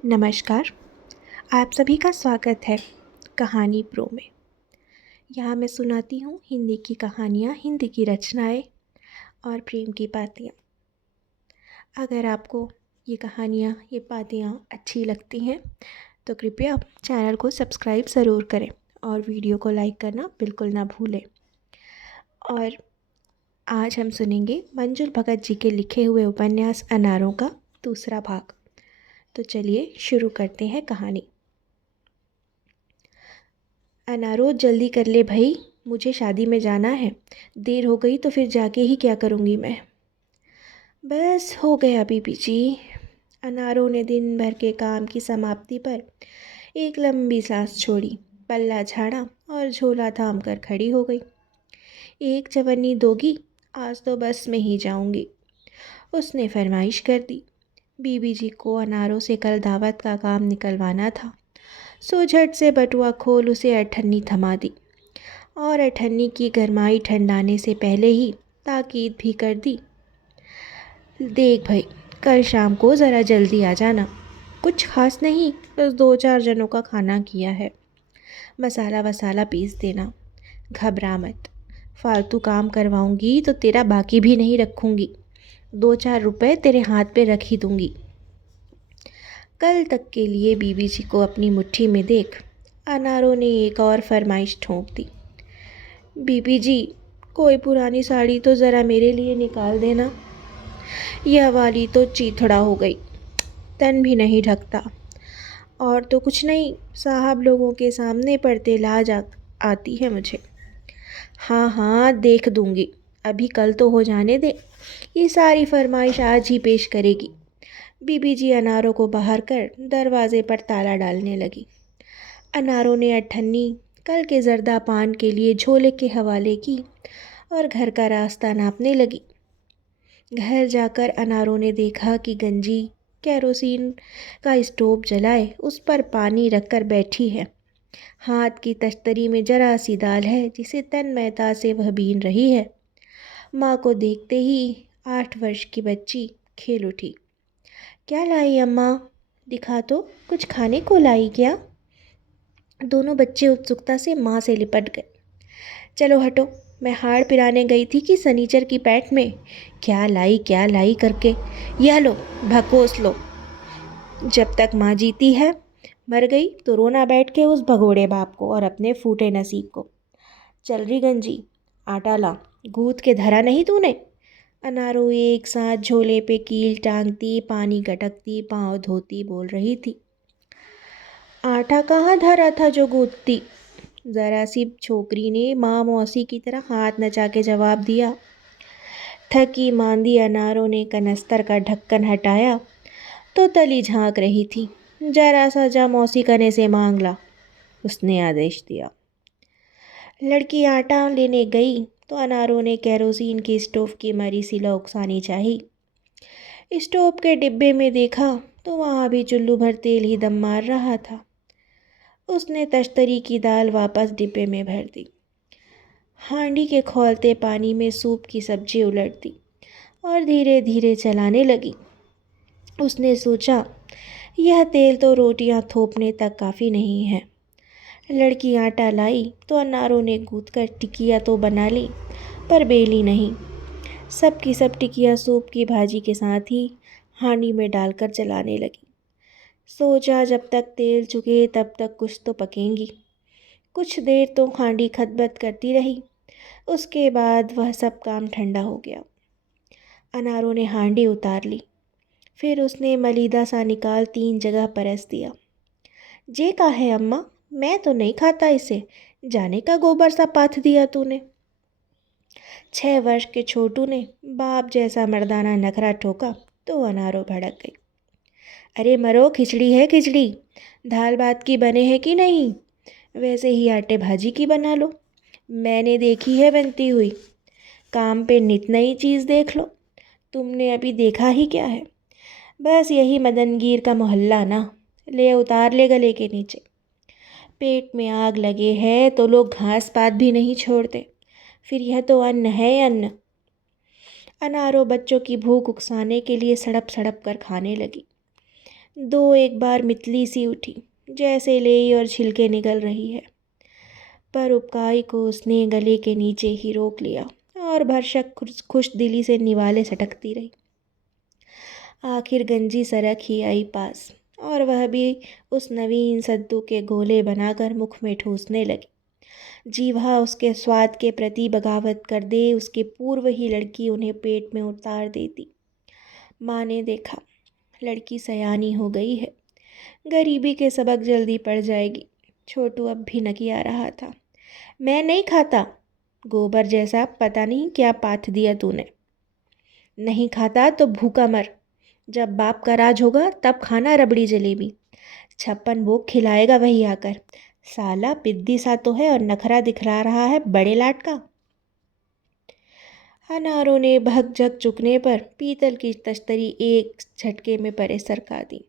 नमस्कार। आप सभी का स्वागत है कहानी प्रो में। यहाँ मैं सुनाती हूँ हिंदी की कहानियाँ, हिंदी की रचनाएँ और प्रेम की पातियाँ। अगर आपको ये कहानियाँ, ये पातियाँ अच्छी लगती हैं तो कृपया चैनल को सब्सक्राइब ज़रूर करें और वीडियो को लाइक करना बिल्कुल ना भूलें। और आज हम सुनेंगे मंजुल भगत जी के लिखे हुए उपन्यास अनारों का दूसरा भाग। तो चलिए शुरू करते हैं कहानी। अनारो, जल्दी कर ले भाई, मुझे शादी में जाना है। देर हो गई तो फिर जाके ही क्या करूँगी मैं। बस हो गया बीबी जी। अनारो ने दिन भर के काम की समाप्ति पर एक लंबी सांस छोड़ी, पल्ला झाड़ा और झोला थाम कर खड़ी हो गई। एक चवन्नी दोगी? आज तो बस में ही जाऊंगी, उसने फरमाइश कर दी। बीबी जी को अनारों से कल दावत का काम निकलवाना था, सो झट से बटुआ खोल उसे अठन्नी थमा दी और अठन्नी की गरमाई ठंडाने से पहले ही ताकीद भी कर दी। देख भाई, कल शाम को ज़रा जल्दी आ जाना। कुछ खास नहीं, बस 2-4 जनों का खाना किया है। मसाला वसाला पीस देना। घबरा मत, फालतू काम करवाऊंगी तो तेरा बाकी भी नहीं रखूंगी। 2-4 रुपए तेरे हाथ पे रख ही दूंगी। कल तक के लिए बीबी जी को अपनी मुट्ठी में देख अनारों ने एक और फरमाइश ठोंक दी। बीबी जी, कोई पुरानी साड़ी तो ज़रा मेरे लिए निकाल देना। यह वाली तो चीथड़ा हो गई, तन भी नहीं ढकता। और तो कुछ नहीं, साहब लोगों के सामने पड़ते लाज आती है मुझे। हाँ हाँ, देख दूंगी, अभी कल तो हो जाने दे। ये सारी फरमाइश आज ही पेश करेगी। बीबी जी अनारों को बाहर कर दरवाजे पर ताला डालने लगी। अनारों ने अठन्नी कल के जर्दा पान के लिए झोले के हवाले की और घर का रास्ता नापने लगी। घर जाकर अनारों ने देखा कि गंजी केरोसिन का स्टोव जलाए उस पर पानी रखकर बैठी है। हाथ की तश्तरी में जरा सी दाल है जिसे तन्मयता से वह बीन रही है। माँ को देखते ही 8 वर्ष की बच्ची खेल उठी। क्या लाई अम्मा? दिखा तो, कुछ खाने को लाई क्या? दोनों बच्चे उत्सुकता से माँ से लिपट गए। चलो हटो, मैं हाड़ पिराने गई थी कि सनीचर की पैठ में क्या लाई करके। यह लो, भकोस लो। जब तक माँ जीती है, मर गई तो रोना बैठ के उस भगोड़े बाप को और अपने फूटे नसीब को। चल रही गंजी, आटा ला, गूँथ के धरा नहीं तूने? अनारो एक साथ झोले पे कील टांगती, पानी गटकती, पाँव धोती बोल रही थी। आटा कहाँ धरा था जो गूँथती? ज़रा सी छोकरी ने माँ मौसी की तरह हाथ नचा के जवाब दिया। थकी मांदी अनारों ने कनस्तर का ढक्कन हटाया तो तली झांक रही थी। जरा सा जा मौसी कने से मांग ला, उसने आदेश दिया। लड़की आटा लेने गई तो अनारों ने केरोसिन के स्टोव की मरी सी लौ उकसानी चाही। स्टोव के डिब्बे में देखा तो वहाँ भी चुल्लू भर तेल ही दम मार रहा था। उसने तश्तरी की दाल वापस डिब्बे में भर दी। हांडी के खौलते पानी में सूप की सब्जी उलट दी और धीरे धीरे चलाने लगी। उसने सोचा, यह तेल तो रोटियां थोपने तक काफ़ी नहीं है। लड़की आटा लाई तो अनारों ने गूँथ कर टिकिया तो बना ली, पर बेली नहीं। सब की सब टिकिया सूप की भाजी के साथ ही हांडी में डालकर चलाने लगी। सोचा, जब तक तेल चुके तब तक कुछ तो पकेंगी। कुछ देर तो हांडी खदबद करती रही, उसके बाद वह सब काम ठंडा हो गया। अनारों ने हांडी उतार ली, फिर उसने मलीदा सा निकाल 3 जगह परस दिया। जे का है अम्मा, मैं तो नहीं खाता इसे, जाने का गोबर सा पाथ दिया तूने। 6 वर्ष के छोटू ने बाप जैसा मर्दाना नखरा ठोका तो अनारो भड़क गई। अरे मरो, खिचड़ी है खिचड़ी, दाल भात की बने है कि नहीं? वैसे ही आटे भाजी की बना लो, मैंने देखी है बनती हुई। काम पे नित नई चीज़ देख लो, तुमने अभी देखा ही क्या है? बस यही मदनगीर का मोहल्ला ना, ले उतार ले गले के नीचे। पेट में आग लगे है तो लोग घास पात भी नहीं छोड़ते, फिर यह तो अन्न है अन्न। अनारो बच्चों की भूख उकसाने के लिए सड़प सड़प कर खाने लगी। दो एक बार मितली सी उठी, जैसे लेई और छिलके निकल रही है, पर उपकाई को उसने गले के नीचे ही रोक लिया और भरसक खुश दिली से निवाले सटकती रही। आखिर गंजी सरक ही आई पास और वह भी उस नवीन सद्दू के गोले बनाकर मुख में ठूसने लगी। जीवा उसके स्वाद के प्रति बगावत कर दे, उसके पूर्व ही लड़की उन्हें पेट में उतार देती। माँ ने देखा, लड़की सयानी हो गई है, गरीबी के सबक जल्दी पड़ जाएगी। छोटू अब भी नकिया रहा था। मैं नहीं खाता, गोबर जैसा पता नहीं क्या पाथ दिया तूने। नहीं खाता तो भूखा मर, जब बाप का राज होगा तब खाना रबड़ी जलेबी। 56 भोग खिलाएगा वही आकर। साला पिद्दी सा तो है और नखरा दिखला रहा है बड़े लाट का। अनारों ने भग झक चुकने पर पीतल की तश्तरी एक झटके में परे सरका दी।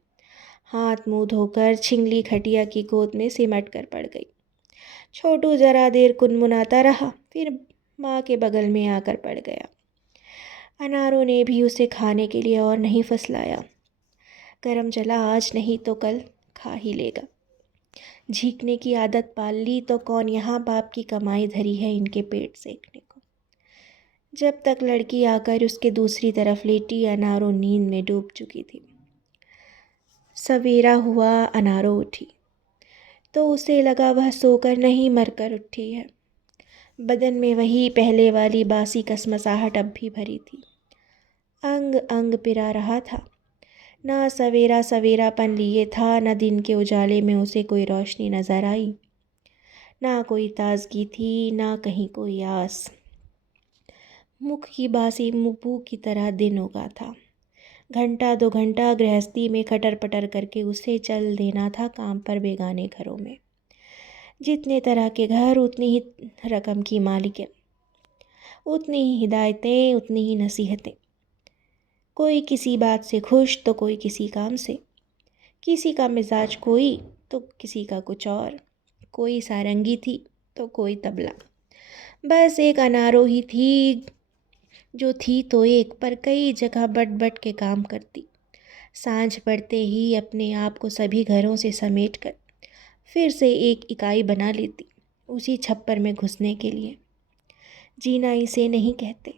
हाथ मुंह धोकर छिंगली खटिया की गोद में सिमट कर पड़ गई। छोटू जरा देर कुनमुनाता रहा, फिर माँ के बगल में आकर पड़ गया। अनारों ने भी उसे खाने के लिए और नहीं फसलाया। गरम चला आज नहीं तो कल खा ही लेगा। झीकने की आदत पाल ली तो कौन यहाँ बाप की कमाई धरी है इनके पेट सेकने को। जब तक लड़की आकर उसके दूसरी तरफ लेटी, अनारों नींद में डूब चुकी थी। सवेरा हुआ, अनारों उठी तो उसे लगा वह सोकर नहीं मरकर उठी है। बदन में वही पहले वाली बासी कसमसाहट अब भी भरी थी। अंग अंग पिरा रहा था। ना सवेरा सवेरापन लिए था, न दिन के उजाले में उसे कोई रोशनी नजर आई, ना कोई ताजगी थी, ना कहीं कोई आस। मुख की बासी मुबू की तरह दिन उगा था। घंटा 2 घंटा गृहस्थी में कटर पटर करके उसे चल देना था काम पर बेगाने घरों में। जितने तरह के घर उतनी ही रकम की मालिकें, उतनी ही हिदायतें, उतनी ही नसीहतें। कोई किसी बात से खुश तो कोई किसी काम से, किसी का मिजाज कोई तो किसी का कुछ और, कोई सारंगी थी तो कोई तबला। बस एक अनारों ही थी जो थी तो एक, पर कई जगह बट बट के काम करती। सांझ पड़ते ही अपने आप को सभी घरों से समेट कर फिर से एक इकाई बना लेती, उसी छप्पर में घुसने के लिए। जीना इसे नहीं कहते,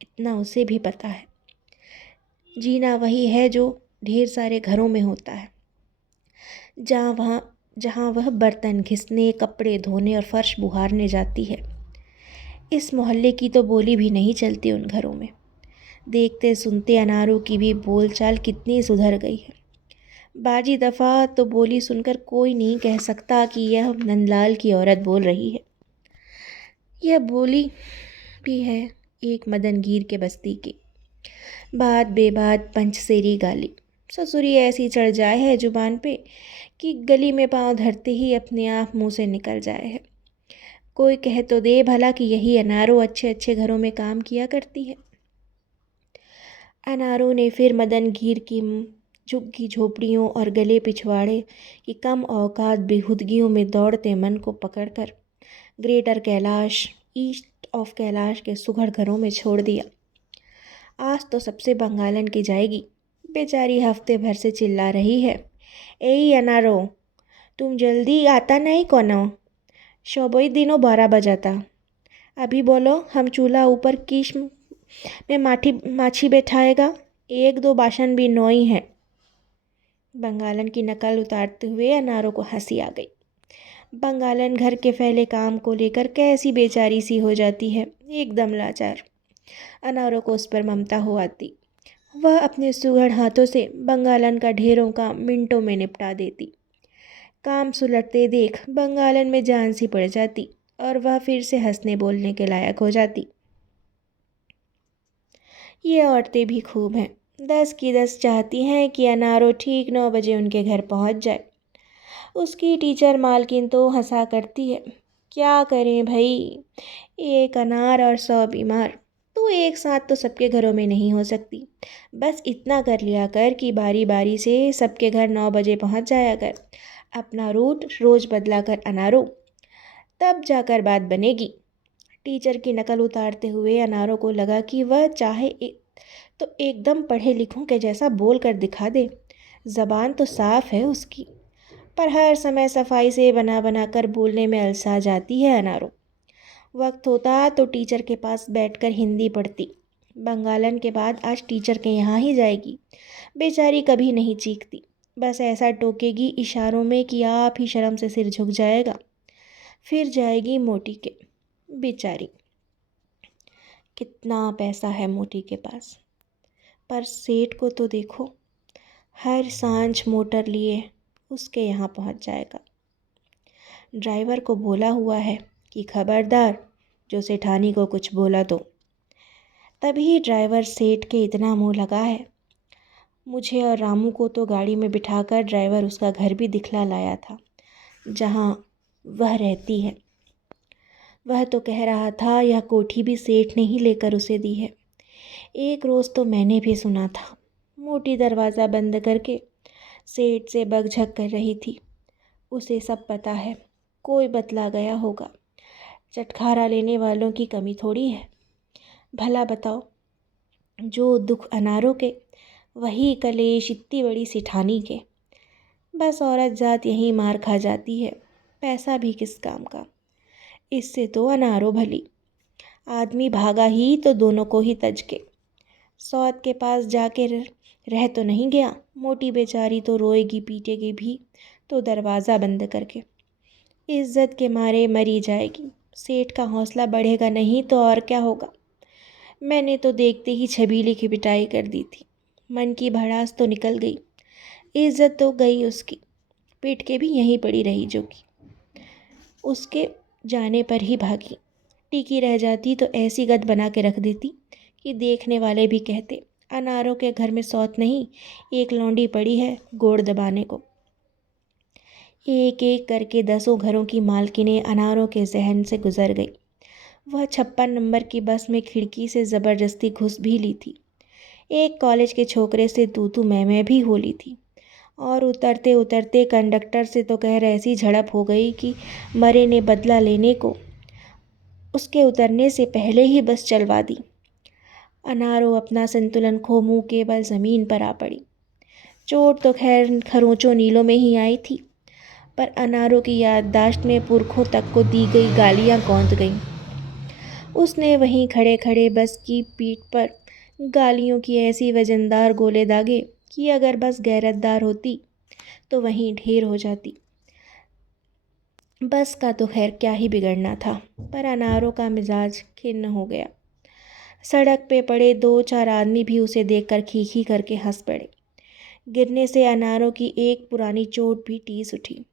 इतना उसे भी पता है। जीना वही है जो ढेर सारे घरों में होता है, जहाँ वह बर्तन घिसने, कपड़े धोने और फर्श बुहारने जाती है। इस मोहल्ले की तो बोली भी नहीं चलती उन घरों में। देखते सुनते अनारों की भी बोलचाल कितनी सुधर गई है। बाजी दफ़ा तो बोली सुनकर कोई नहीं कह सकता कि यह नंदलाल की औरत बोल रही है। यह बोली भी है एक मदनगीर के बस्ती की। बात बेबात पंचसेरी गाली, ससुरी ऐसी चढ़ जाए है जुबान पे कि गली में पाँव धरते ही अपने आप मुंह से निकल जाए है। कोई कह तो दे भला कि यही अनारों अच्छे अच्छे घरों में काम किया करती है। अनारों ने फिर मदनगीर की झुग्गी झोपड़ियों और गले पिछवाड़े की कम औकात बेहुदगियों में दौड़ते मन को पकड़कर greater Kailash, east of Kailash के सुघड़ घरों में छोड़ दिया। आज तो सबसे बंगालन की जाएगी। बेचारी हफ्ते भर से चिल्ला रही है, ए अनारो तुम जल्दी आता नहीं कोनो, शोबोई दिनों 12 बजाता। अभी बोलो हम चूल्हा ऊपर किश में माछी बैठाएगा, 1-2 बासन भी नोई है। बंगालन की नकल उतारते हुए अनारों को हंसी आ गई। बंगालन घर के फैले काम को लेकर कैसी बेचारी सी हो जाती है, एकदम लाचार। अनारों को उस पर ममता हो आती। वह अपने सुघड़ हाथों से बंगालन का ढेरों का मिनटों में निपटा देती। काम सुलटते देख बंगालन में जान सी पड़ जाती और वह फिर से हंसने बोलने के लायक हो जाती। ये औरतें भी खूब हैं, 10 की 10 चाहती हैं कि अनारों ठीक 9 बजे उनके घर पहुंच जाए। उसकी टीचर मालकिन तो हंसा करती है, क्या करें भाई, एक अनार और 100 बीमार, तो एक साथ तो सबके घरों में नहीं हो सकती। बस इतना कर लिया कर कि बारी बारी से सबके घर 9 बजे पहुंच जाया कर। अपना रूट रोज बदला कर अनारों, तब जाकर बात बनेगी। टीचर की नकल उतारते हुए अनारों को लगा कि वह चाहे तो एकदम पढ़े लिखों के जैसा बोल कर दिखा दे। ज़बान तो साफ़ है उसकी, पर हर समय सफाई से बना बना कर बोलने में अलसा जाती है अनारो। वक्त होता तो टीचर के पास बैठकर हिंदी पढ़ती। बंगालन के बाद आज टीचर के यहाँ ही जाएगी। बेचारी कभी नहीं चीखती, बस ऐसा टोकेगी इशारों में कि आप ही शर्म से सिर झुक जाएगा। फिर जाएगी मोटी के। बेचारी, कितना पैसा है मोटी के पास, पर सेठ को तो देखो, हर सांझ मोटर लिए उसके यहाँ पहुँच जाएगा। ड्राइवर को बोला हुआ है कि खबरदार जो सेठानी को कुछ बोला तो। तभी ड्राइवर सेठ के इतना मुँह लगा है। मुझे और रामू को तो गाड़ी में बिठाकर ड्राइवर उसका घर भी दिखला लाया था, जहाँ वह रहती है। वह तो कह रहा था यह कोठी भी सेठ ने ही लेकर उसे दी है। एक रोज़ तो मैंने भी सुना था, मोटी दरवाज़ा बंद करके सेठ से बकझक कर रही थी। उसे सब पता है, कोई बतला गया होगा। चटखारा लेने वालों की कमी थोड़ी है। भला बताओ, जो दुख अनारों के, वही कलेश इतनी बड़ी सिठानी के। बस औरत जात यहीं मार खा जाती है, पैसा भी किस काम का। इससे तो अनारो भली, आदमी भागा ही तो दोनों को ही तज के। सौत के पास जाके रह तो नहीं गया। मोटी बेचारी तो रोएगी पीटेगी भी तो दरवाज़ा बंद करके। इज्जत के मारे मरी जाएगी। सेठ का हौसला बढ़ेगा नहीं तो और क्या होगा। मैंने तो देखते ही छबीली की पिटाई कर दी थी। मन की भड़ास तो निकल गई, इज्जत तो गई उसकी। पीट के भी यहीं पड़ी रही, जो कि उसके जाने पर ही भागी। टीकी रह जाती तो ऐसी गद बना के रख देती कि देखने वाले भी कहते, अनारों के घर में सौत नहीं, एक लौंडी पड़ी है गोड़ दबाने को। एक एक करके 10 घरों की मालकिनें अनारों के जहन से गुजर गई। वह 56 नंबर की बस में खिड़की से ज़बरदस्ती घुस भी ली थी। एक कॉलेज के छोकरे से तू मैं भी हो ली थी। और उतरते उतरते कंडक्टर से तो कह रहे ऐसी झड़प हो गई कि मरे ने बदला लेने को उसके उतरने से पहले ही बस चलवा दी। अनारो अपना संतुलन खो मुँह केवल ज़मीन पर आ पड़ी। चोट तो खैर खरोंचों नीलों में ही आई थी, पर अनारो की याददाश्त में पुरखों तक को दी गई गालियाँ गौंध गईं। उसने वहीं खड़े खड़े बस की पीठ पर गालियों की ऐसी वजनदार गोले दागे कि अगर बस गैरतदार होती तो वहीं ढेर हो जाती। बस का तो खैर क्या ही बिगड़ना था, पर अनारों का मिजाज खिन्न हो गया। सड़क पे पड़े 2-4 आदमी भी उसे देखकर खीखी करके हंस पड़े। गिरने से अनारों की एक पुरानी चोट भी टीस उठी।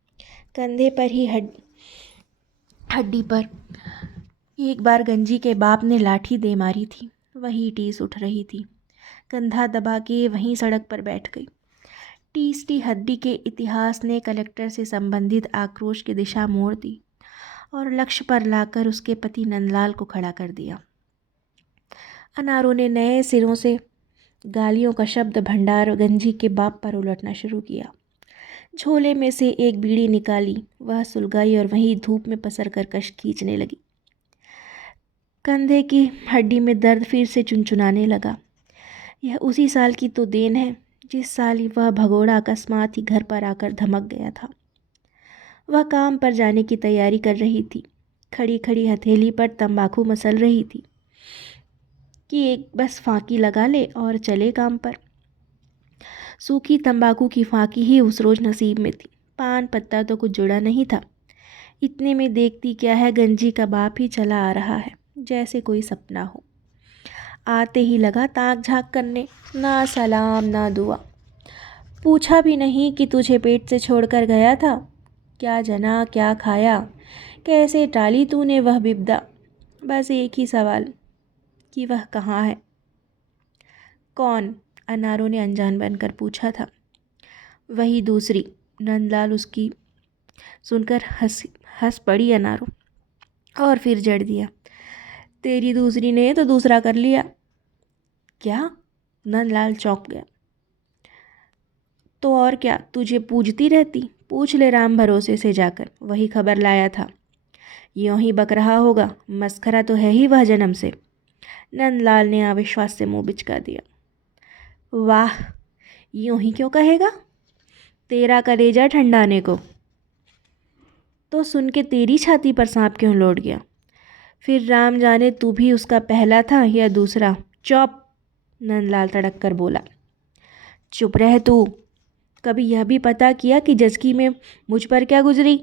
कंधे पर ही हड्डी पर एक बार गंजी के बाप ने लाठी दे मारी थी, वही टीस उठ रही थी। कंधा दबा के वहीं सड़क पर बैठ गई। टीसटी हड्डी के इतिहास ने कलेक्टर से संबंधित आक्रोश की दिशा मोड़ दी और लक्ष्य पर लाकर उसके पति नंदलाल को खड़ा कर दिया। अनारों ने नए सिरों से गालियों का शब्द भंडार गंजी के बाप पर उलटना शुरू किया। झोले में से एक बीड़ी निकाली, वह सुलगाई और वहीं धूप में पसर कर कश खींचने लगी। कंधे की हड्डी में दर्द फिर से चुनचुनाने लगा। यह उसी साल की तो देन है जिस साल वह भगोड़ा अकस्मात ही घर पर आकर धमक गया था। वह काम पर जाने की तैयारी कर रही थी। खड़ी खड़ी हथेली पर तंबाकू मसल रही थी कि एक बस फांकी लगा ले और चले काम पर। सूखी तंबाकू की फांकी ही उस रोज नसीब में थी। पान पत्ता तो कुछ जुड़ा नहीं था। इतने में देखती क्या है, गंजी का बाप ही चला आ रहा है, जैसे कोई सपना हो। आते ही लगा ताक झाँक करने, ना सलाम ना दुआ। पूछा भी नहीं कि तुझे पेट से छोड़कर गया था, क्या जना क्या खाया, कैसे टाली तूने वह बिपदा। बस एक ही सवाल कि वह कहाँ है। कौन? अनारों ने अनजान बनकर पूछा था। वही दूसरी। नंदलाल उसकी सुनकर हंस पड़ी अनारो और फिर जड़ दिया, तेरी दूसरी ने तो दूसरा कर लिया। क्या? नंदलाल चौंक गया। तो और क्या, तुझे पूछती रहती? पूछ ले राम भरोसे से जाकर, वही खबर लाया था। यूं ही बक रहा होगा, मस्खरा तो है ही वह जन्म से। नंदलाल ने अविश्वास से मुंह बिचका दिया। वाह, यूं ही क्यों कहेगा? तेरा कलेजा ठंडाने को। तो सुन के तेरी छाती पर सांप क्यों लौट गया? फिर राम जाने तू भी उसका पहला था या दूसरा। चुप, नंदलाल तड़क कर बोला। चुप रह तू। कभी यह भी पता किया कि जचकी में मुझ पर क्या गुजरी?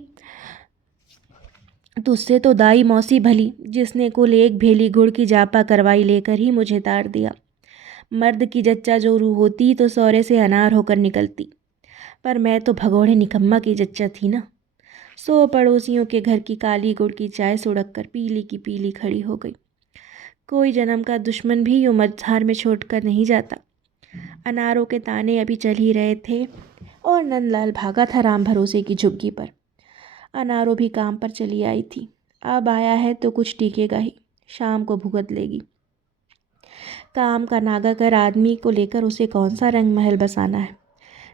तुझसे तो दाई मौसी भली, जिसने कुल एक भेली गुड़ की जापा करवाई लेकर ही मुझे तार दिया। मर्द की जच्चा जोरू होती तो सौरे से अनार होकर निकलती, पर मैं तो भगोड़े निकम्मा की जच्चा थी ना। सो पड़ोसियों के घर की काली गुड़ की चाय सुड़क कर पीली की पीली खड़ी हो गई। कोई जन्म का दुश्मन भी यूँ मझधार में छोड़ कर नहीं जाता। अनारों के ताने अभी चल ही रहे थे और नंदलाल भागा था राम भरोसे की झुग्गी पर। अनारों भी काम पर चली आई थी। अब आया है तो कुछ टिकेगा ही, शाम को भुगत लेगी। काम का नागा कर आदमी को लेकर उसे कौन सा रंग महल बसाना है।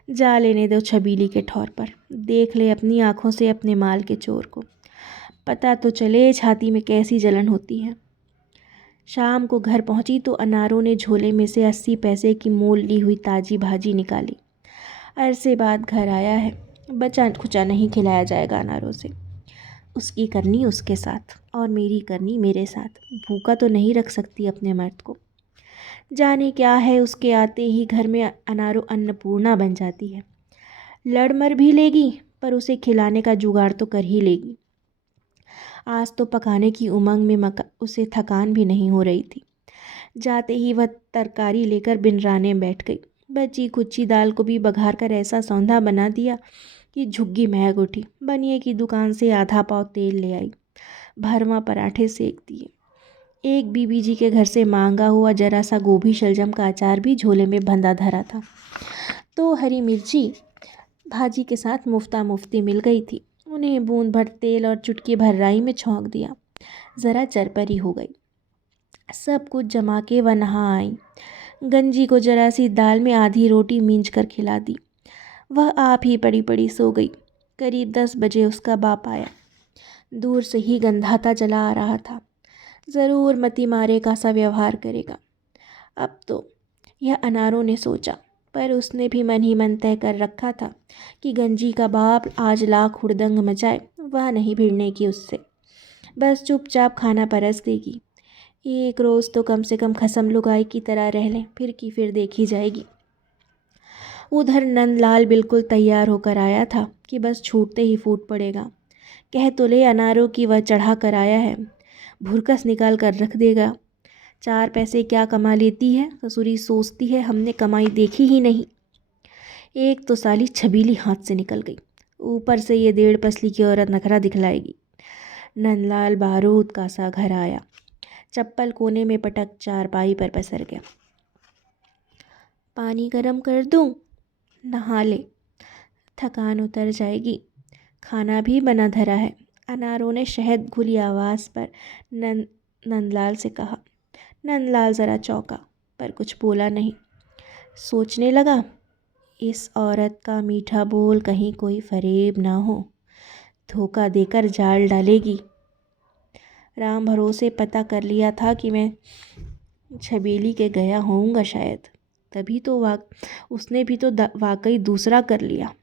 जा लेने दो छबीली के ठौर पर, देख ले अपनी आँखों से अपने माल के चोर को। पता तो चले छाती में कैसी जलन होती है। शाम को घर पहुंची तो अनारों ने झोले में से 80 पैसे की मोल ली हुई ताज़ी भाजी निकाली। अरसे बाद घर आया है, बचा खुचा नहीं खिलाया जाएगा अनारों से। उसकी करनी उसके साथ और मेरी करनी मेरे साथ। भूखा तो नहीं रख सकती अपने मर्द को। जाने क्या है, उसके आते ही घर में अनारों अन्नपूर्णा बन जाती है। लड़ मर भी लेगी पर उसे खिलाने का जुगाड़ तो कर ही लेगी। आज तो पकाने की उमंग में उसे थकान भी नहीं हो रही थी। जाते ही वह तरकारी लेकर बिनराने बैठ गई। बची कुची दाल को भी बघार कर ऐसा सौंधा बना दिया कि झुग्गी महक उठी। बनिए की दुकान से आधा पाव तेल ले आई, भरवा पराठे सेक दिए। एक बीबी जी के घर से मांगा हुआ जरा सा गोभी शलजम का अचार भी झोले में बंधा धरा था, तो हरी मिर्ची भाजी के साथ मुफ्ता मुफ्ती मिल गई थी। उन्हें बूंद भर तेल और चुटकी भर राई में छौंक दिया। ज़रा चरपरी हो गई। सब कुछ जमा के वह नहा आई। गंजी को जरा सी दाल में आधी रोटी मींज कर खिला दी। वह आप ही पड़ी पड़ी सो गई। करीब 10 बजे उसका बाप आया। दूर से ही गंधाता चला आ रहा था। ज़रूर मती मारे का सा व्यवहार करेगा। अब तो यह अनारों ने सोचा, पर उसने भी मन ही मन तय कर रखा था कि गंजी का बाप आज लाख हुड़दंग मचाए, वह नहीं भिड़ने की उससे। बस चुपचाप खाना परस देगी। एक रोज़ तो कम से कम खसम लुगाई की तरह रह लें, फिर की फिर देखी जाएगी। उधर नंदलाल बिल्कुल तैयार होकर आया था कि बस छूटते ही फूट पड़ेगा। कह तो ले अनारों की वह चढ़ा कर आया है, भुरकस निकाल कर रख देगा। 4 पैसे क्या कमा लेती है ससुरी, सोचती है हमने कमाई देखी ही नहीं। एक तो साली छबीली हाथ से निकल गई, ऊपर से ये 1.5 पसली की औरत नखरा दिखलाएगी। नंदलाल बारूद का सा घर आया, चप्पल कोने में पटक चारपाई पर पसर गया। पानी गरम कर दूं? नहा ले, थकान उतर जाएगी। खाना भी बना धरा है, अनारों ने शहद घुली आवाज़ पर नंदलाल से कहा। नंदलाल ज़रा चौंका, पर कुछ बोला नहीं। सोचने लगा, इस औरत का मीठा बोल कहीं कोई फरेब ना हो, धोखा देकर जाल डालेगी। राम भरोसे पता कर लिया था कि मैं छबीली के गया होऊंगा शायद, तभी तो उसने भी तो वाकई दूसरा कर लिया।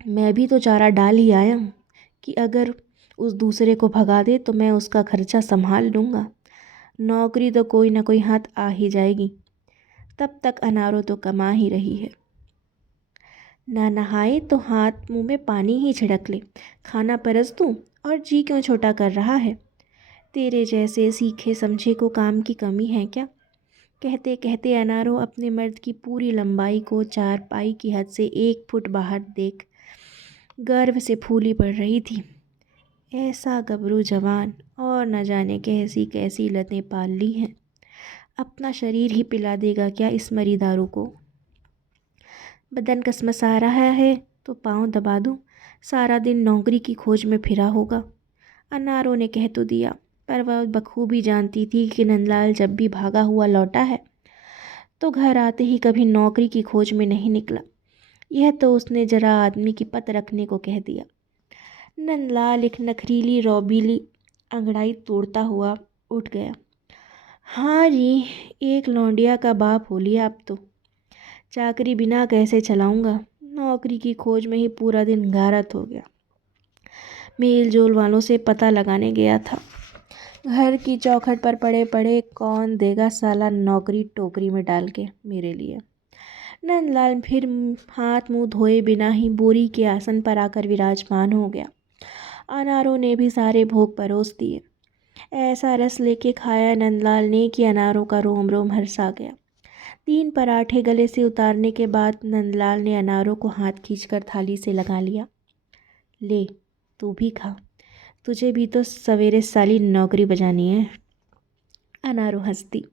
मैं भी तो चारा डाल ही आया हूँ कि अगर उस दूसरे को भगा दे तो मैं उसका खर्चा संभाल लूँगा। नौकरी तो कोई ना कोई हाथ आ ही जाएगी, तब तक अनारों तो कमा ही रही है। ना नहाए तो हाथ मुंह में पानी ही छिड़क ले, खाना परस दूँ और जी क्यों छोटा कर रहा है। तेरे जैसे सीखे समझे को काम की कमी है क्या? कहते कहते अनारों अपने मर्द की पूरी लंबाई को चारपाई की हद से 1 फुट बाहर देख गर्व से फूली पड़ रही थी। ऐसा गबरू जवान, और न जाने कैसी कैसी लतें पाल ली हैं। अपना शरीर ही पिला देगा क्या इस मरी दारू को? बदन कसमसा रहा है तो पाँव दबा दूं, सारा दिन नौकरी की खोज में फिरा होगा। अनारों ने कह तो दिया, पर वह बखूबी जानती थी कि नंदलाल जब भी भागा हुआ लौटा है तो घर आते ही कभी नौकरी की खोज में नहीं निकला। यह तो उसने जरा आदमी की पत रखने को कह दिया। नंदलाल एक नखरीली रौबीली अंगड़ाई तोड़ता हुआ उठ गया। हाँ जी, एक लौंडिया का बाप हो लिया अब तो। चाकरी बिना कैसे चलाऊंगा। नौकरी की खोज में ही पूरा दिन गारत हो गया। मेल जोल वालों से पता लगाने गया था। घर की चौखट पर पड़े पड़े कौन देगा साला नौकरी टोकरी में डाल के मेरे लिए। नंदलाल फिर हाथ मुंह धोए बिना ही बोरी के आसन पर आकर विराजमान हो गया। अनारों ने भी सारे भोग परोस दिए। ऐसा रस लेके खाया नंदलाल ने कि अनारों का रोम रोम हर्षा गया। 3 पराठे गले से उतारने के बाद नंदलाल ने अनारों को हाथ खींचकर थाली से लगा लिया। ले, तू भी खा, तुझे भी तो सवेरे साली नौकरी बजानी है। अनारो हंसती।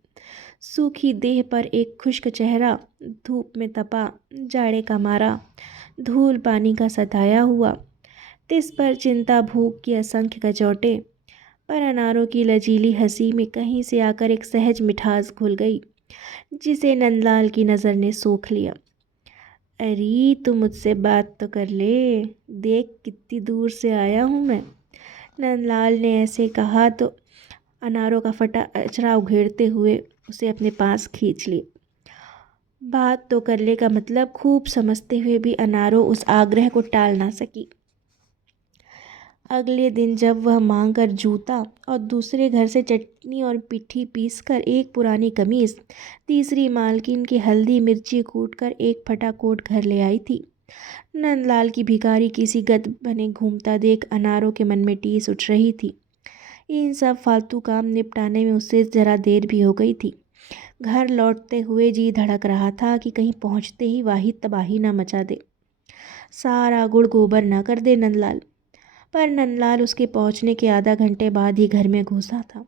सूखी देह पर एक खुश्क चेहरा, धूप में तपा, जाड़े का मारा, धूल पानी का सताया हुआ, तिस पर चिंता भूख की असंख्य कचौटे। पर अनारों की लजीली हंसी में कहीं से आकर एक सहज मिठास घुल गई, जिसे नंदलाल की नज़र ने सोख लिया। अरे तू मुझसे बात तो कर ले, देख कितनी दूर से आया हूँ मैं। नंदलाल ने ऐसे कहा तो अनारों का फटा अचरा उघेड़ते हुए उसे अपने पास खींच लिए। बात तो कर ले का मतलब खूब समझते हुए भी अनारों उस आग्रह को टाल ना सकी। अगले दिन जब वह मांग कर जूता और दूसरे घर से चटनी और पिट्ठी पीसकर एक पुरानी कमीज, तीसरी मालकिन की हल्दी मिर्ची कूटकर एक फटा कोट घर ले आई थी, नंदलाल की भिखारी किसी गध बने घूमता देख अनारों के मन में टीस उठ रही थी। इन सब फालतू काम निपटाने में उससे ज़रा देर भी हो गई थी। घर लौटते हुए जी धड़क रहा था कि कहीं पहुंचते ही वाही तबाही ना मचा दे, सारा गुड़ गोबर ना कर दे नंदलाल। पर नंदलाल उसके पहुंचने के आधा घंटे बाद ही घर में घुसा था।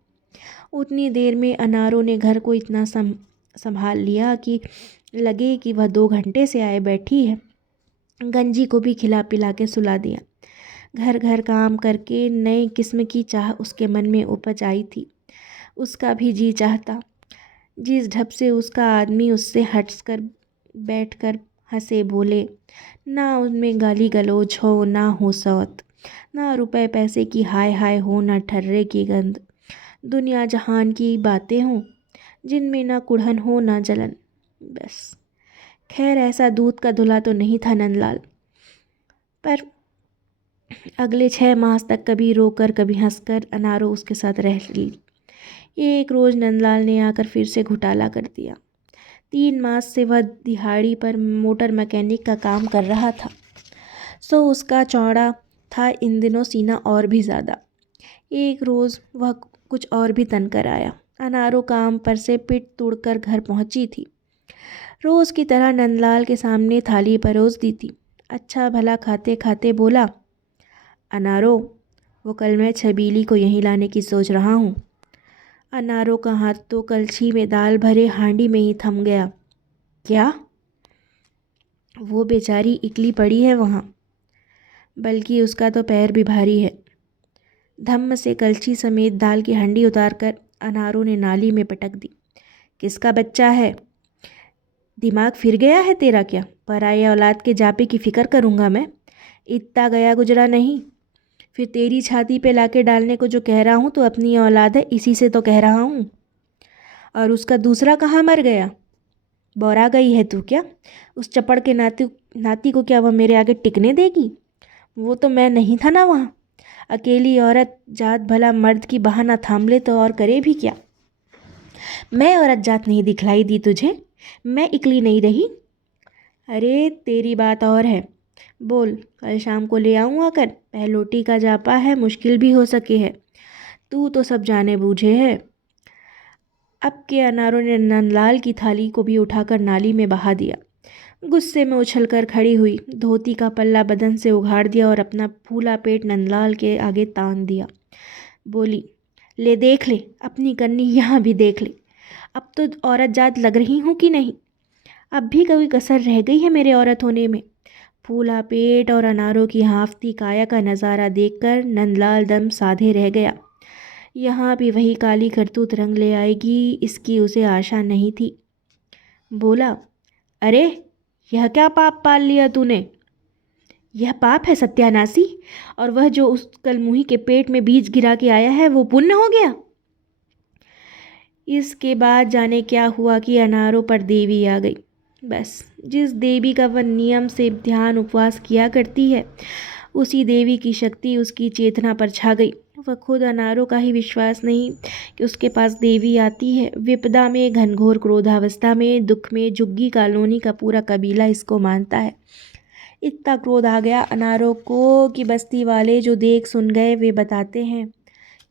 उतनी देर में अनारों ने घर को इतना संभाल लिया कि लगे कि वह 2 घंटे से आए बैठी है। गंजी को भी खिला पिला के सुला दिया। घर घर काम करके नई किस्म की चाह उसके मन में उपज आई थी। उसका भी जी चाहता। जिस ढप से उसका आदमी उससे हटकर बैठकर हंसे बोले, ना उनमें गाली गलौज हो, ना हो सौत, ना रुपए पैसे की हाय हाय हो, ना ठर्रे की गंध। दुनिया जहान की बातें हों जिनमें ना कुढ़न हो ना जलन। बस खैर ऐसा दूध का धुला तो नहीं था नंदलाल। पर अगले 6 मास तक कभी रोकर कभी हंसकर अनारों उसके साथ रह ली। एक रोज़ नंदलाल ने आकर फिर से घोटाला कर दिया। 3 मास से वह दिहाड़ी पर मोटर मैकेनिक का काम कर रहा था, सो उसका चौड़ा था इन दिनों सीना और भी ज़्यादा। एक रोज़ वह कुछ और भी तन कर आया। अनारों काम पर से पिट तोड़कर घर पहुंची थी। रोज़ की तरह नंदलाल के सामने थाली परोस दी थी। अच्छा भला खाते खाते बोला, अनारों, वो कल मैं छबीली को यहीं लाने की सोच रहा हूँ। अनारों का हाथ तो कलछी में दाल भरे हांडी में ही थम गया। क्या? वो बेचारी इकली पड़ी है वहाँ, बल्कि उसका तो पैर भी भारी है। धम्म से कलछी समेत दाल की हांडी उतारकर अनारों ने नाली में पटक दी। किसका बच्चा है? दिमाग फिर गया है तेरा क्या? पराई औलाद के जापे की फिक्र करूँगा मैं? इतना गया गुजरा नहीं। फिर तेरी छाती पे लाके डालने को जो कह रहा हूँ तो अपनी औलाद है, इसी से तो कह रहा हूँ। और उसका दूसरा कहाँ मर गया? बौरा गई है तू क्या? उस चपड़ के नाती को क्या वह मेरे आगे टिकने देगी? वो तो मैं नहीं था ना वहाँ। अकेली औरत जात भला मर्द की बहाना थाम ले तो और करे भी क्या? मैं औरत जात नहीं दिखलाई दी तुझे? मैं इकली नहीं रही? अरे तेरी बात और है। बोल, कल शाम को ले आऊँ आकर? पहलोटी का जापा है, मुश्किल भी हो सके है। तू तो सब जाने बूझे है। अब के अनारों ने नंदलाल की थाली को भी उठाकर नाली में बहा दिया। गुस्से में उछलकर खड़ी हुई, धोती का पल्ला बदन से उघाड़ दिया और अपना फूला पेट नंदलाल के आगे तान दिया। बोली, ले देख ले, अपनी कन्नी यहाँ भी देख ले। अब तो औरत जात लग रही हूँ कि नहीं? अब भी कोई कसर रह गई है मेरे औरत होने में? फूला पेट और अनारों की हाफती काया का नज़ारा देखकर नंदलाल दम साधे रह गया। यहाँ भी वही काली करतूत रंग ले आएगी, इसकी उसे आशा नहीं थी। बोला, अरे यह क्या पाप पाल लिया तूने? यह पाप है सत्यानाशी, और वह जो उस कलमुही के पेट में बीज गिरा के आया है वो पुण्य हो गया। इसके बाद जाने क्या हुआ कि अनारों पर देवी आ गई। बस जिस देवी का वह नियम से ध्यान उपवास किया करती है, उसी देवी की शक्ति उसकी चेतना पर छा गई। वह खुद अनारों का ही विश्वास नहीं कि उसके पास देवी आती है। विपदा में, घनघोर क्रोधावस्था में, दुख में झुग्गी कॉलोनी का पूरा कबीला इसको मानता है। इतना क्रोध आ गया अनारों को कि बस्ती वाले जो देख सुन गए वे बताते हैं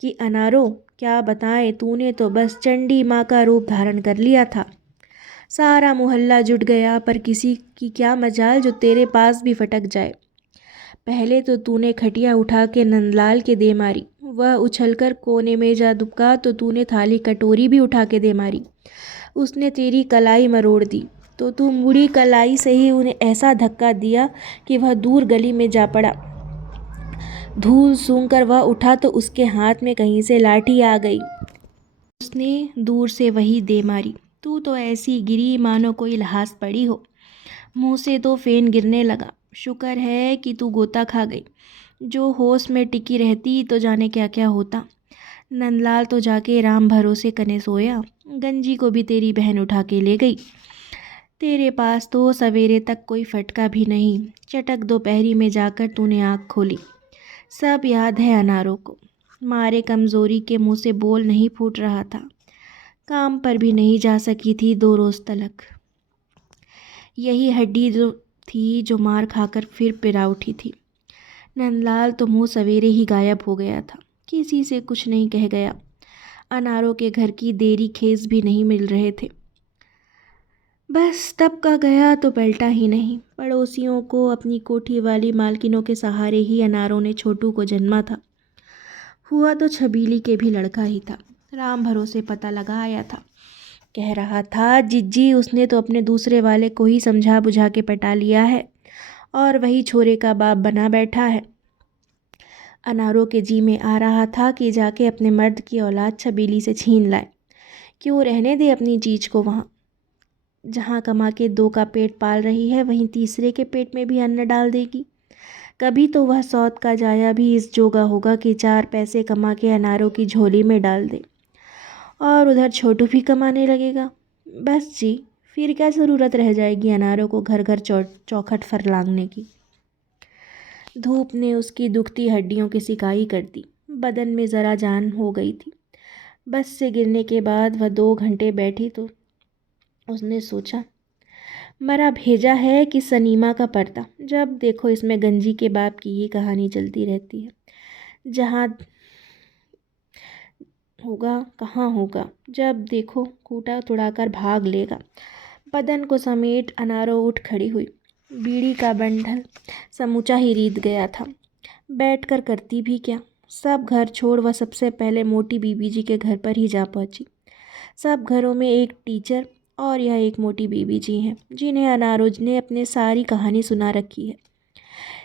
कि अनारों, क्या बताएं, तूने तो बस चंडी माँ का रूप धारण कर लिया था। सारा मोहल्ला जुट गया, पर किसी की क्या मजाल जो तेरे पास भी फटक जाए। पहले तो तूने खटिया उठा के नंदलाल के दे मारी, वह उछलकर कोने में जा दुबका तो तूने थाली कटोरी भी उठा के दे मारी। उसने तेरी कलाई मरोड़ दी तो तू मुड़ी कलाई से ही उन्हें ऐसा धक्का दिया कि वह दूर गली में जा पड़ा। धूल सूंघकर वह उठा तो उसके हाथ में कहीं से लाठी आ गई। उसने दूर से वही दे मारी। तू तो ऐसी गिरी मानो कोई लहास पड़ी हो। मुंह से तो फेन गिरने लगा। शुक्र है कि तू गोता खा गई। जो होश में टिकी रहती तो जाने क्या क्या होता। नंदलाल तो जाके राम भरोसे कने सोया। गंजी को भी तेरी बहन उठा के ले गई। तेरे पास तो सवेरे तक कोई फटका भी नहीं। चटक दोपहरी में जाकर तूने आँख खोली। सब याद है अनारों को। मारे कमज़ोरी के मुंह से बोल नहीं फूट रहा था। काम पर भी नहीं जा सकी थी 2 रोज़ तलक। यही हड्डी जो थी जो मार खाकर फिर पिरा उठी थी। नंदलाल तो मुँह सवेरे ही गायब हो गया था। किसी से कुछ नहीं कह गया। अनारों के घर की देरी खेस भी नहीं मिल रहे थे। बस तब का गया तो पलटा ही नहीं। पड़ोसियों को, अपनी कोठी वाली मालकिनों के सहारे ही अनारों ने छोटू को जन्मा था। हुआ तो छबीली के भी लड़का ही था। राम भरोसे पता लगा आया था। कह रहा था, जिज्जी उसने तो अपने दूसरे वाले को ही समझा बुझा के पटा लिया है और वही छोरे का बाप बना बैठा है। अनारों के जी में आ रहा था कि जाके अपने मर्द की औलाद छबीली से छीन लाए। क्यों रहने दे अपनी चीज को वहाँ, जहाँ कमा के 2 का पेट पाल रही है, वहीं तीसरे के पेट में भी अन्न डाल देगी। कभी तो वह सौत का जाया भी इस जोगा होगा कि 4 पैसे कमा के अनारों की झोली में डाल दे और उधर छोटू भी कमाने लगेगा। बस जी, फिर क्या ज़रूरत रह जाएगी अनारों को घर घर चौखट फरलांगने की। धूप ने उसकी दुखती हड्डियों की सिकाई कर दी। बदन में ज़रा जान हो गई थी। बस से गिरने के बाद वह 2 घंटे बैठी तो उसने सोचा, मरा भेजा है कि सनीमा का पर्दा। जब देखो इसमें गंजी के बाप की ही कहानी चलती रहती है। जहाँ होगा कहाँ होगा, जब देखो कूटा तुड़ाकर भाग लेगा। बदन को समेट अनारों उठ खड़ी हुई। बीड़ी का बंडल समूचा ही रीत गया था। बैठकर करती भी क्या। सब घर छोड़ वह सबसे पहले मोटी बीबी जी के घर पर ही जा पहुंची। सब घरों में एक टीचर और यह एक मोटी बीबी जी हैं, जिन्हें अनारोज ने अपने सारी कहानी सुना रखी है।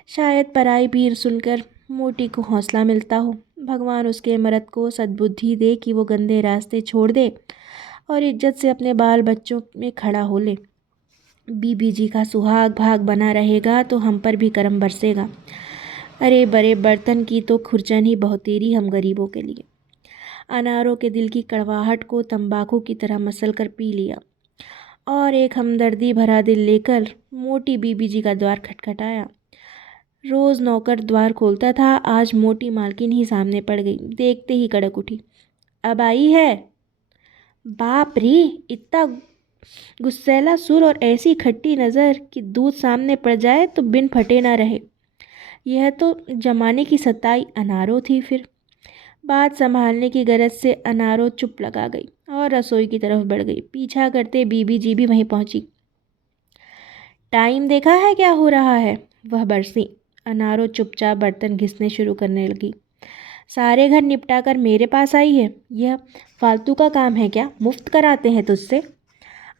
शायद पराई पीर सुनकर मोटी को हौसला मिलता हो। भगवान उसके मर्द को सद्बुद्धि दे कि वो गंदे रास्ते छोड़ दे और इज्जत से अपने बाल बच्चों में खड़ा हो ले। बीबी जी का सुहाग भाग बना रहेगा तो हम पर भी करम बरसेगा। अरे बड़े बर्तन की तो खुरचन ही बहुतेरी हम गरीबों के लिए। अनारों के दिल की कड़वाहट को तंबाकू की तरह मसल कर पी लिया और एक हमदर्दी भरा दिल लेकर मोटी बीबी जी का द्वार खटखटाया। रोज़ नौकर द्वार खोलता था, आज मोटी मालकिन ही सामने पड़ गई। देखते ही कड़क उठी, अब आई है। बाप रे, इतना गुस्सैला सुर और ऐसी खट्टी नज़र कि दूध सामने पड़ जाए तो बिन फटे ना रहे। यह तो जमाने की सताई अनारों थी। फिर बात संभालने की गरज से अनारों चुप लगा गई और रसोई की तरफ बढ़ गई। पीछा करते बीबी जी भी वहीं पहुंची। टाइम देखा है क्या हो रहा है, वह बरसी। अनारों चुपचाप बर्तन घिसने शुरू करने लगी। सारे घर निपटा कर मेरे पास आई है, यह फालतू का काम है क्या, मुफ्त कराते हैं तुझसे।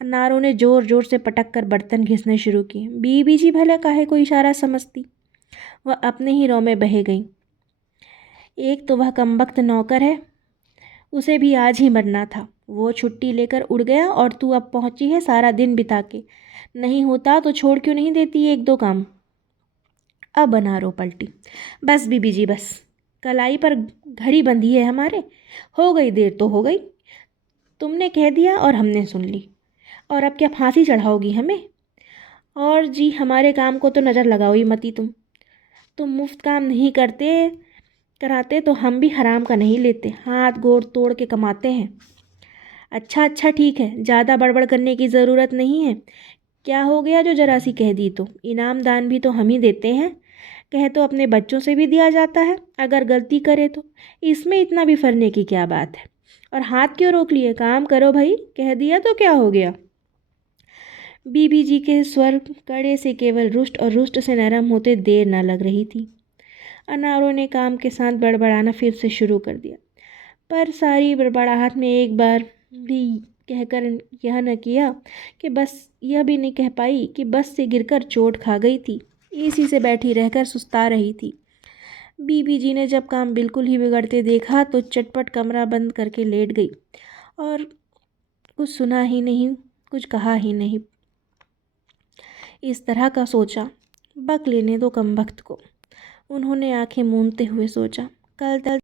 अनारों ने ज़ोर ज़ोर से पटक कर बर्तन घिसने शुरू किए। बीबी जी भला काहे को इशारा समझती, वह अपने ही रौ में बह गई। एक तो वह कमबख्त नौकर है, उसे भी आज ही मरना था। वो छुट्टी लेकर उड़ गया और तू अब पहुंची है सारा दिन बिता के। नहीं होता तो छोड़ क्यों नहीं देती 1-2 काम। अब अनारों पलटी। बस बीबी जी बस, कलाई पर घड़ी बंधी है हमारे, हो गई देर तो हो गई। तुमने कह दिया और हमने सुन ली, और अब क्या फांसी चढ़ाओगी हमें। और जी हमारे काम को तो नज़र लगाओ ही मती तुम मुफ्त काम नहीं कराते तो हम भी हराम का नहीं लेते, हाथ गोड़ तोड़ के कमाते हैं। अच्छा ठीक है, ज़्यादा बड़बड़ करने की ज़रूरत नहीं है। क्या हो गया जो जरा सी कह दी तो? इनाम दान भी तो हम ही देते हैं, कहे तो अपने बच्चों से भी दिया जाता है अगर गलती करे तो। इसमें इतना भी फरने की क्या बात है? और हाथ क्यों रोक लिए? काम करो भाई, कह दिया तो क्या हो गया? बीबी जी के स्वर कड़े से केवल रुष्ट और रुष्ट से नरम होते देर न लग रही थी। अनारों ने काम के साथ बड़बड़ाना फिर से शुरू कर दिया, पर सारी बड़बड़ाहट में एक बार भी कहकर यह न किया कि बस यह भी नहीं कह पाई कि बस से गिरकर चोट खा गई थी, एसी से बैठी रहकर सुस्ता रही थी। बीबी जी ने जब काम बिल्कुल ही बिगड़ते देखा तो चटपट कमरा बंद करके लेट गई और कुछ सुना ही नहीं, कुछ कहा ही नहीं। इस तरह का सोचा, बक लेने दो कमबख्त को। उन्होंने आंखें मूंदते हुए सोचा, कल तक